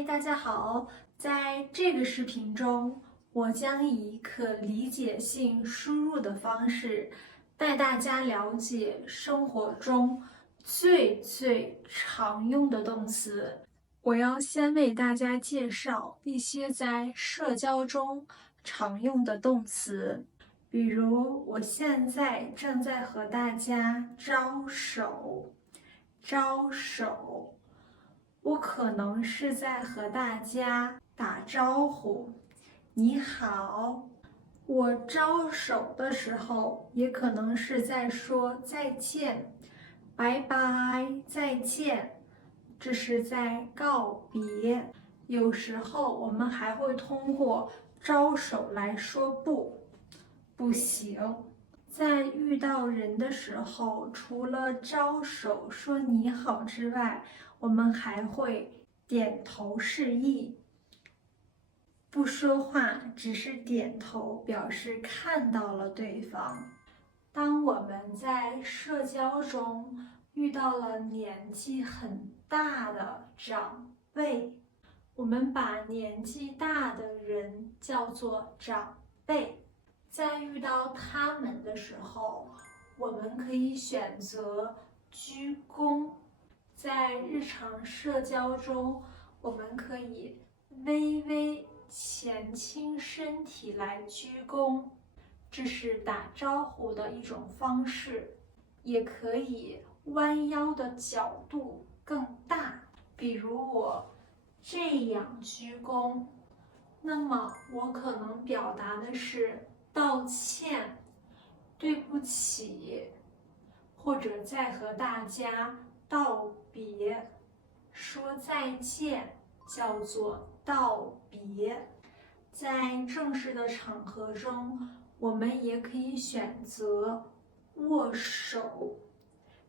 嗨，大家好！在这个视频中，我将以可理解性输入的方式，带大家了解生活中最常用的动词。我要先为大家介绍一些在社交中常用的动词，比如我现在正在和大家招手，招手。我可能是在和大家打招呼，你好。我招手的时候，也可能是在说再见，拜拜，再见，这是在告别。有时候我们还会通过招手来说不行。在遇到人的时候，除了招手说你好之外，我们还会点头示意，不说话，只是点头，表示看到了对方。当我们在社交中遇到了年纪很大的长辈，我们把年纪大的人叫做长辈。在遇到他们的时候，我们可以选择鞠躬。在日常社交中，我们可以微微前倾身体来鞠躬，这是打招呼的一种方式。也可以弯腰的角度更大，比如我这样鞠躬，那么我可能表达的是道歉、对不起，或者在和大家道别、说再见，叫做道别。在正式的场合中，我们也可以选择握手，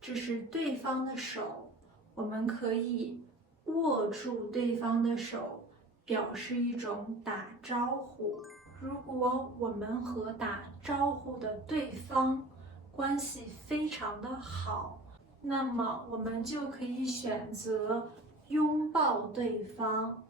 这是对方的手，我们可以握住对方的手，表示一种打招呼。如果我们和打招呼的对方关系非常的好，那么我们就可以选择拥抱对方，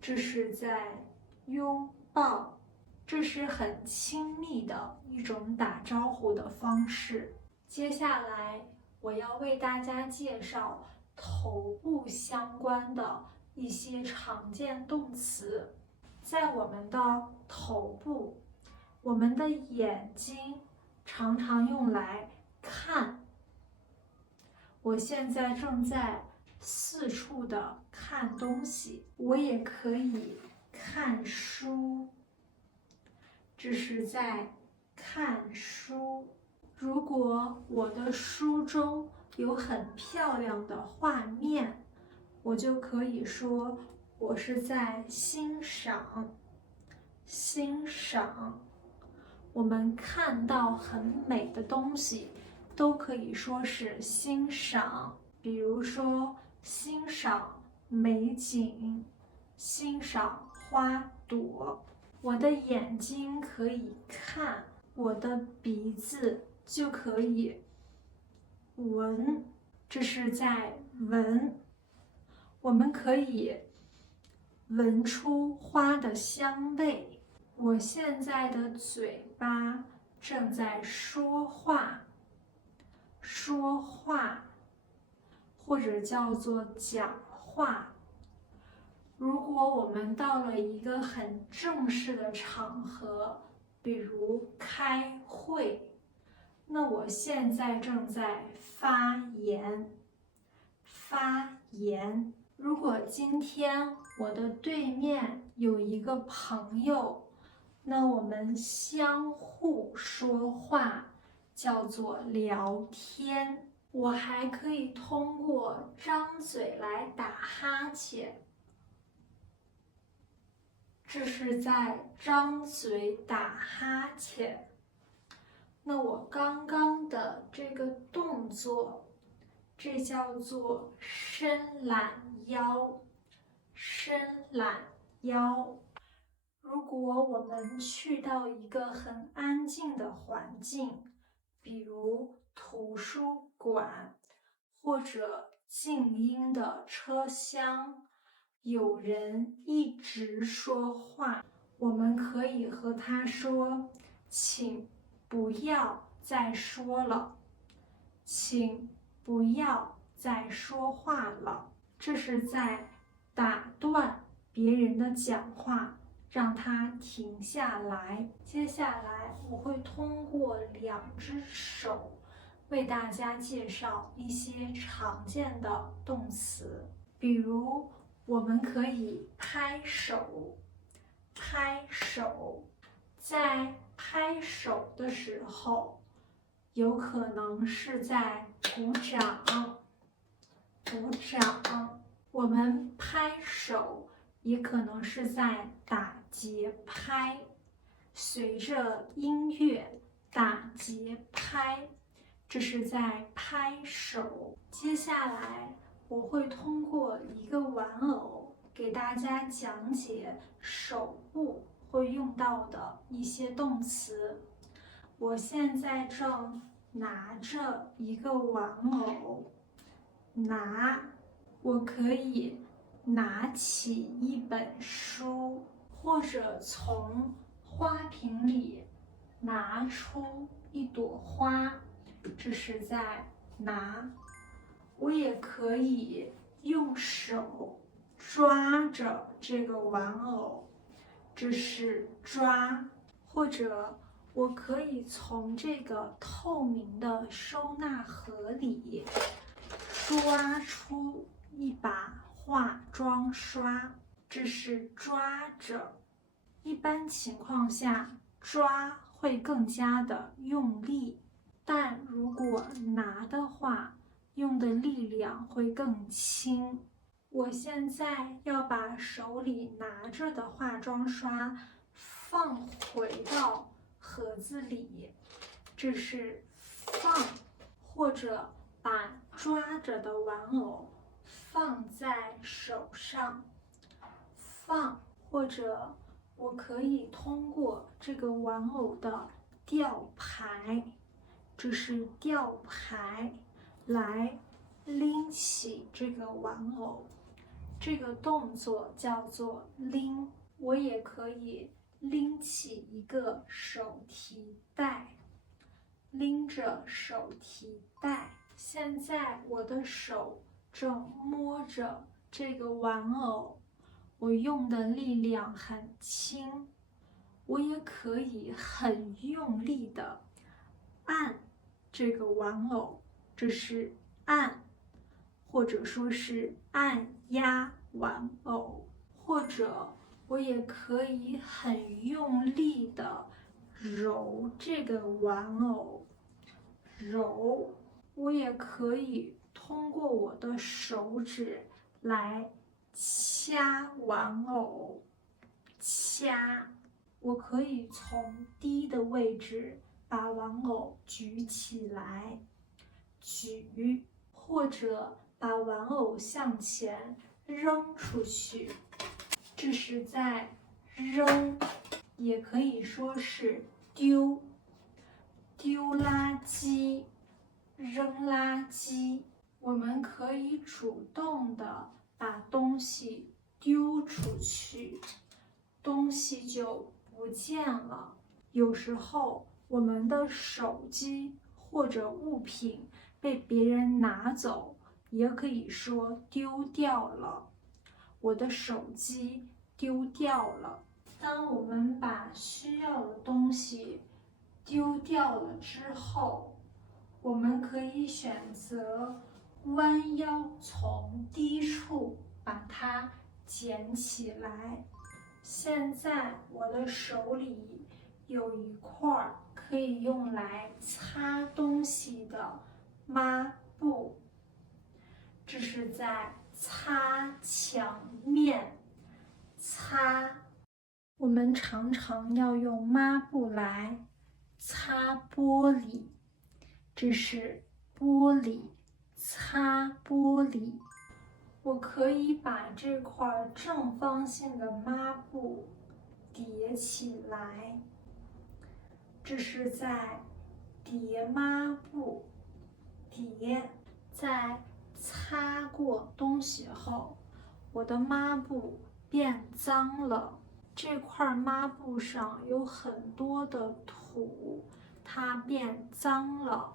这是在拥抱，这是很亲密的一种打招呼的方式。接下来我要为大家介绍头部相关的一些常见动词。在我们的头部，我们的眼睛常常用来看。我现在正在四处的看东西，我也可以看书，这是在看书。如果我的书中有很漂亮的画面，我就可以说我是在欣赏。欣赏，我们看到很美的东西，都可以说是欣赏。比如说，欣赏美景，欣赏花朵。我的眼睛可以看，我的鼻子就可以闻，这是在闻。我们可以闻出花的香味。我现在的嘴巴正在说话，说话，或者叫做讲话。如果我们到了一个很正式的场合，比如开会，那我现在正在发言。发言。如果今天我的对面有一个朋友，那我们相互说话，叫做聊天。我还可以通过张嘴来打哈欠，这是在张嘴打哈欠。那我刚刚的这个动作，这叫做伸懒腰，伸懒腰。如果我们去到一个很安静的环境，比如图书馆或者静音的车厢，有人一直说话，我们可以和他说：“请不要再说了，请不要再说话了。”这是在打断别人的讲话，让他停下来。接下来，我会通过2只手为大家介绍一些常见的动词，比如我们可以拍手，拍手。在拍手的时候，有可能是在鼓掌，鼓掌。我们拍手也可能是在打节拍，随着音乐打节拍，这是在拍手。接下来我会通过一个玩偶给大家讲解手部会用到的一些动词。我现在正拿着一个玩偶，拿，我可以拿起一本书，或者从花瓶里拿出一朵花，这是在拿。我也可以用手抓着这个玩偶，这是抓。或者我可以从这个透明的收纳盒里抓出一把化妆刷，这是抓着。一般情况下，抓会更加的用力，但如果拿的话，用的力量会更轻。我现在要把手里拿着的化妆刷放回到盒子里，这是放，或者把抓着的玩偶放在手上，放，或者我可以通过这个玩偶的吊牌，这是吊牌，来拎起这个玩偶。这个动作叫做拎。我也可以拎起一个手提袋，拎着手提袋。现在我的手正摸着这个玩偶，我用的力量很轻。我也可以很用力的按这个玩偶，这是按，或者说是按压玩偶。或者我也可以很用力的揉这个玩偶，揉。我也可以通过我的手指来掐玩偶，掐。我可以从低的位置把玩偶举起来，举，或者把玩偶向前扔出去，这是在扔。也可以说是丢，丢垃圾，扔垃圾。我们可以主动的把东西丢出去，东西就不见了。有时候我们的手机或者物品被别人拿走，也可以说丢掉了。我的手机丢掉了。当我们把需要的东西丢掉了之后，我们可以选择弯腰从低处把它捡起来。现在我的手里有一块可以用来擦东西的抹布，这是在擦墙面，擦。我们常常要用抹布来擦玻璃，这是玻璃，擦玻璃。我可以把这块正方形的抹布叠起来，这是在叠抹布，叠。在擦过东西后，我的抹布变脏了，这块抹布上有很多的土，它变脏了，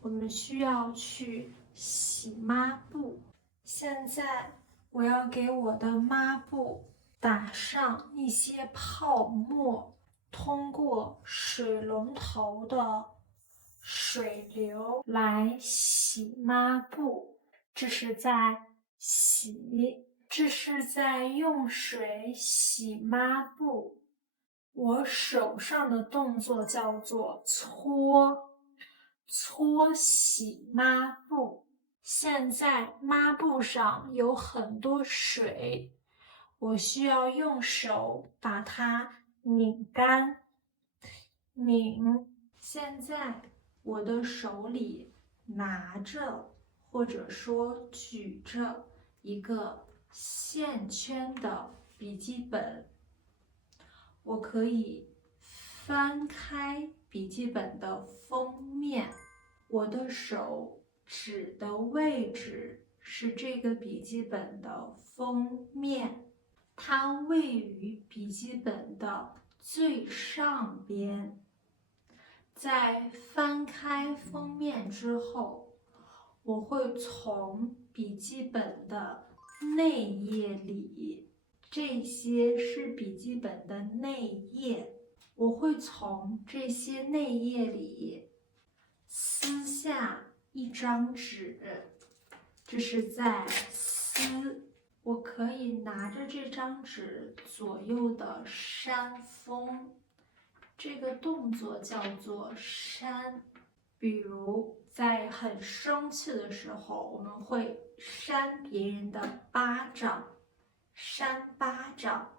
我们需要去洗抹布。现在我要给我的抹布打上一些泡沫，通过水龙头的水流来洗抹布。这是在用水洗抹布。我手上的动作叫做搓洗抹布。现在抹布上有很多水，我需要用手把它拧干。现在我的手里拿着或者说举着一个线圈的笔记本，我可以翻开笔记本的封面，我的手指的位置是这个笔记本的封面，它位于笔记本的最上边。在翻开封面之后，我会从笔记本的内页里，这些是笔记本的内页，我会从这些内页里撕下一张纸，这是在撕。我可以拿着这张纸左右的扇风，这个动作叫做扇。比如在很生气的时候，我们会扇别人的巴掌，扇巴掌，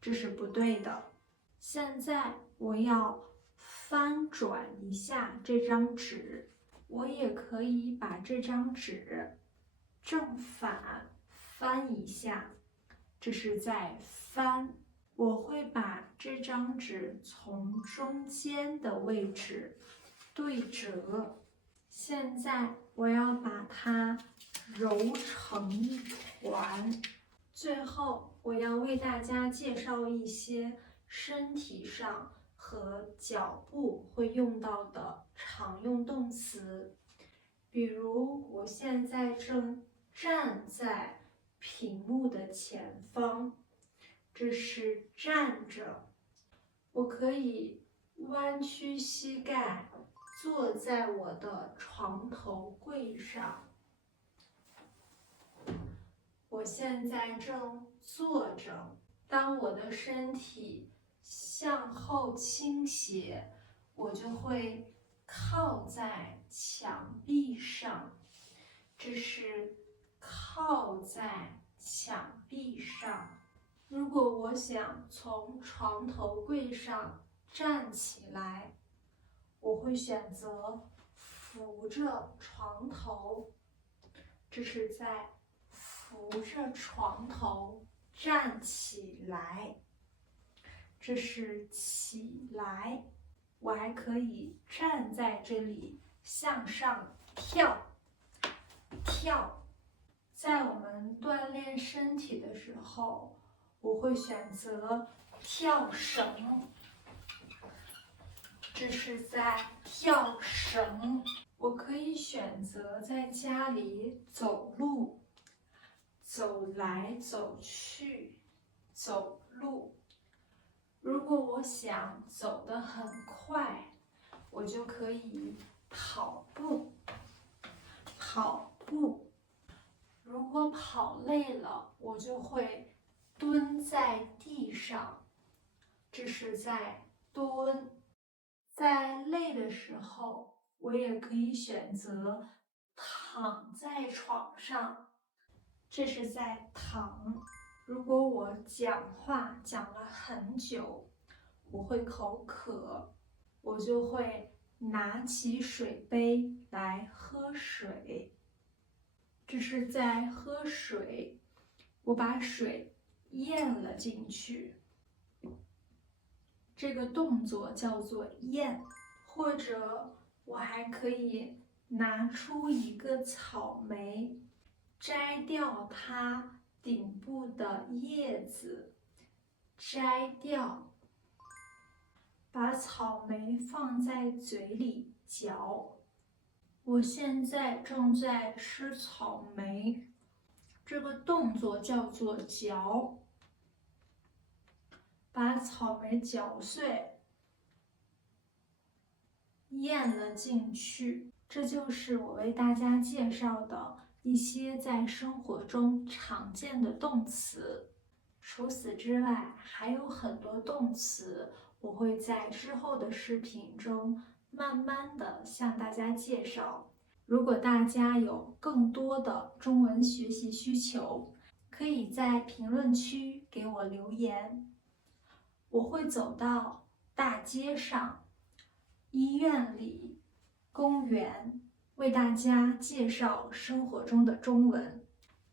这是不对的。现在我要翻转一下这张纸，我也可以把这张纸正反翻一下，这是在翻。我会把这张纸从中间的位置对折，现在我要把它揉成一团。最后，我要为大家介绍一些身体上和脚部会用到的常用动词，比如我现在正站在屏幕的前方，这是站着。我可以弯曲膝盖，坐在我的床头柜上。我现在正坐着，当我的身体向后倾斜，我就会靠在墙壁上。这是靠在墙壁上。如果我想从床头柜上站起来，我会选择扶着床头，这是在扶着床头站起来，这是起来。我还可以站在这里向上跳，在我们锻炼身体的时候，我会选择跳绳，这是在跳绳。我可以选择在家里走路，走来走去，走路。如果我想走得很快，我就可以跑步。如果跑累了，我就会蹲在地上，这是在蹲。在累的时候，我也可以选择躺在床上，这是在躺。如果我讲话讲了很久，我会口渴，我就会拿起水杯来喝水，这是在喝水。我把水咽了进去，这个动作叫做咽。或者我还可以拿出一个草莓，摘掉它顶部的叶子摘掉，把草莓放在嘴里嚼。我现在正在吃草莓，这个动作叫做嚼。把草莓嚼碎，咽了进去。这就是我为大家介绍的一些在生活中常见的动词。除此之外，还有很多动词，我会在之后的视频中慢慢的向大家介绍。如果大家有更多的中文学习需求，可以在评论区给我留言。我会走到大街上、医院里、公园，为大家介绍生活中的中文。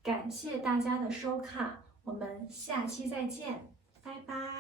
感谢大家的收看，我们下期再见，拜拜。